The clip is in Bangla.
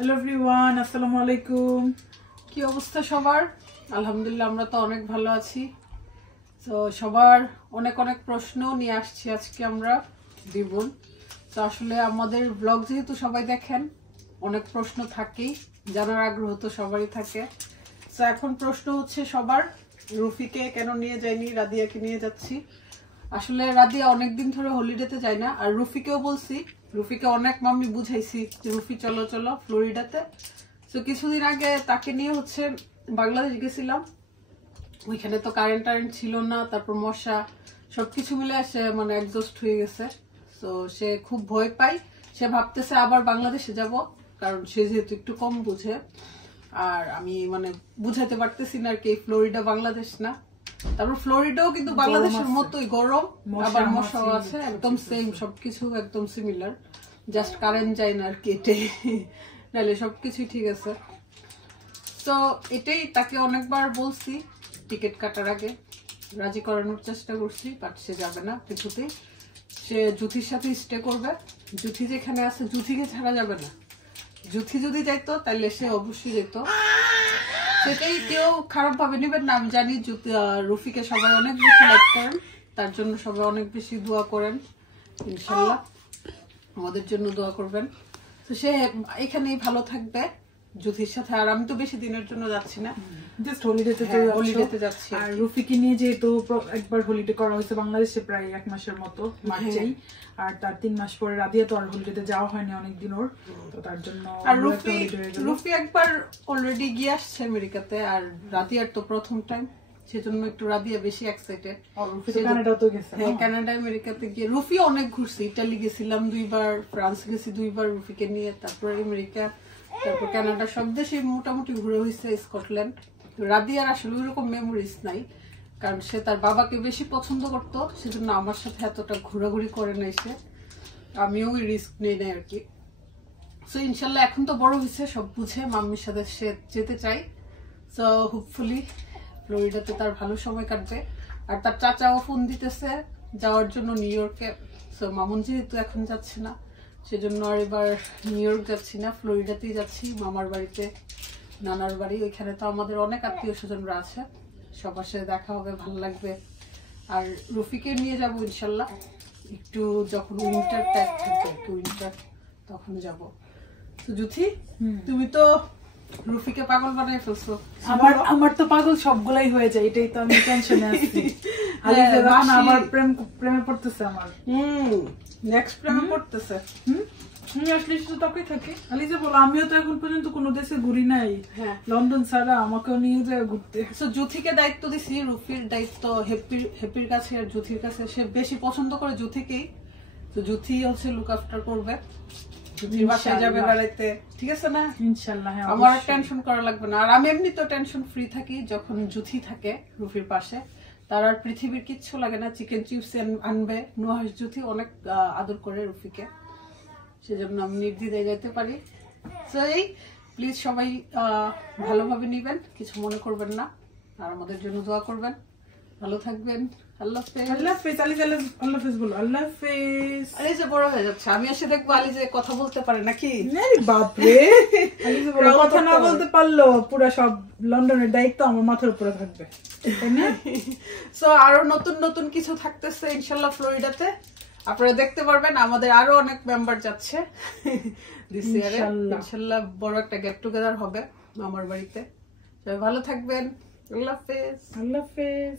হ্যালো এভরিওয়ান, আসসালামু আলাইকুম। কি অবস্থা সবার? আলহামদুলিল্লাহ আমরা তো অনেক ভালো আছি। তো সবার অনেক অনেক প্রশ্ন নিয়ে আসছি আজকে আমরা দুই বোন। তো আসলে আমাদের ব্লগ যেহেতু সবাই দেখেন, অনেক প্রশ্ন থাকেই, জানার আগ্রহ তো সবারই থাকে। তো এখন প্রশ্ন হচ্ছে সবার, রুফিকে কেন নিয়ে যাইনি, রাদিয়াকে নিয়ে যাচ্ছি। আসলে রাদিয়া অনেকদিন ধরে হলিডেতে যায় না, আর রুফিকেও বলছি, রুফিকে অনেক মাম্মি বুঝাইছি যে রুফি চলো চলো ফ্লোরিডাতে। তো কিছুদিন আগে তাকে নিয়ে হচ্ছে বাংলাদেশ গেছিলাম, ওইখানে তো কারেন্ট ছিল না, তারপর মশা সবকিছু মিলে সে মানে এক্সস্ট হয়ে গেছে। তো সে খুব ভয় পায়, সে ভাবতেছে আবার বাংলাদেশে যাব, কারণ সে যেহেতু একটু কম বুঝে। আর আমি মানে বুঝাইতে পারতেছি না আর কি, ফ্লোরিডা বাংলাদেশ না। তারপর ফ্লোরিডাও কিন্তু বাংলাদেশের মতোই গরম, আবার মশাও আছে, একদম সেম, সবকিছু একদম সিমিলার, জাস্ট কারেন্ট যায় না আর কি, এটাই, নাহলে সবকিছুই ঠিক আছে। তো এটাই তাকে অনেকবার বলছি, টিকিট কাটার আগে রাজি করানোর চেষ্টা করছি, বাট সে যাবে না কিছুতেই। সে জুথির সাথে স্টে করবে, জুথি যেখানে আছে জুথিকে ছাড়া যাবে না। জুথি যদি যাইতো তাহলে সে অবশ্যই যেত। সেটাই কেউ খারাপ ভাবে নেবেন না, আমি জানি রুফিকে সবাই অনেক বেশি লাইক করেন, তার জন্য সবাই অনেক বেশি দোয়া করেন, ইনশাল্লাহ আমাদের জন্য দোয়া করবেন। তো সে এখানেই ভালো থাকবে জুথির সাথে, আর আমি তো বেশি দিনের জন্য যাচ্ছি না, জাস্ট হলিডেতে যাচ্ছি। আর রুফিকে নিয়ে যেহেতু একবার হলিডে করা হয়েছে বাংলাদেশে প্রায় 1 মাসের মতো, মার্চেই, আর তার 3 মাস পরে রাদিয়া তো আর হলিডেতে যাওয়া হয়নি অনেকদিন ওর, তো তার জন্য। আর রুফি একবার অলরেডি গিয়ে আসছে আমেরিকাতে, আর রাদিয়ার তো প্রথম টাইম, সেজন্য একটু রাদিয়া বেশি এক্সাইটেড। কানাডা আমেরিকাতে গিয়ে রুফি অনেক ঘুরছে, ইটালি গেছিলাম 2 বার, ফ্রান্স গেছি 2 বার রুফিকে নিয়ে, তারপর আমেরিকা, তারপর কানাডা, সব দেশে মোটামুটি ঘুরে হয়েছে, স্কটল্যান্ড। রাদিয়ার আসলে ওইরকম মেমোরিজ নাই, কারণ সে তার বাবাকে বেশি পছন্দ করতো, সেজন্য আমার সাথে এতটা ঘোরাঘুরি করে নাই সে, আমিও ওই রিস্ক নেই নাই আর কি। সো ইনশাল্লাহ এখন তো বড় হয়েছে, সব বুঝে, মাম্মির সাথে সে যেতে চাই। সো হোপফুলি ফ্লোরিডাতে তার ভালো সময় কাটবে। আর তার চাচাও ফোন দিতেছে যাওয়ার জন্য নিউ ইয়র্কে। সো মামুন যেহেতু এখন যাচ্ছে না, সেজন্য আর এবার নিউ ইয়র্ক যাচ্ছি না, ফ্লোরিডাতেই যাচ্ছি, মামার বাড়িতে, নানার বাড়ি। ওইখানে তো আমাদের অনেক আত্মীয় স্বজনরা আছে, সবার সাথে দেখা হবে, ভালো লাগবে। আর রফিকে নিয়ে যাব ইনশাল্লাহ, একটু যখন উইন্টার টাইপ থাকবে, একটু উইন্টার, তখন যাব। তো জুথি, তুমি তো রুফিকে পাগল বানাই ফেলছো। আমার তো পাগল সবগুলাই হয়ে যায়, এটাই তো আমি টেনশনে আছি। আবার প্রেমে পড়তেছে আমার। নেক্সট প্রেমে পড়তেছে। আসলে তো তাকেই থাকে। আলিজা বলো, আমিও তো এখন পর্যন্ত কোনো দেশে ঘুরি নাই, লন্ডন ছাড়া, আমাকেও নিয়ে যায় ঘুরতে। তো জুথিকে দায়িত্ব দিছি, রুফির দায়িত্ব হ্যাপির কাছে আর জুথির কাছে। সে বেশি পছন্দ করে জুথিকেই, তো জুথি হচ্ছে লুক আফটার করবে, জুথির বাসায় যাবে বেড়াইতে, ঠিক আছে না? ইনশাআল্লাহ। আমার টেনশন করা লাগবে না, আর আমি এমনি তো টেনশন ফ্রি থাকি যখন জুথি থাকে রুফির পাশে। তার আর পৃথিবীর কিচ্ছু লাগে না, চিকেন চিপস আনবে, নুহাস জুথি অনেক আদর করে রুফিকে, সেজন্য আমি নির্দ্বিধায় যেতে পারি। তো এই প্লিজ সবাই ভালোভাবে নিবেন, কিছু মনে করবেন না, আর আমাদের জন্য দোয়া করবেন, ভালো থাকবেন। আল্লাহ হাফেজ। আল্লাহ হাফেজ। আল্লাহ হাফেজ বলো। আল্লাহ হাফেজ। আলিজা বড় হয়ে যাচ্ছে, আমি এসে দেখবো আলিজা কথা বলতে পারে নাকি। বাপরে, আলিজা কথা না বলতে পারলো, পুরো সব লন্ডনের দায়িত্ব আমার মাথার উপরে থাকবে, তাই না? সো আরো নতুন নতুন কিছু থাকতেছে ইনশাল্লাহ ফ্লোরিডাতে, আপনারা দেখতে পারবেন। আমাদের আরো অনেক মেম্বার যাচ্ছে দিস ইয়ারে, ইনশাল্লাহ বড় একটা গেট টুগেদার হবে আমার বাড়িতে। সবাই ভালো থাকবেন। আল্লাহ হাফেজ। আল্লাহ হাফেজ।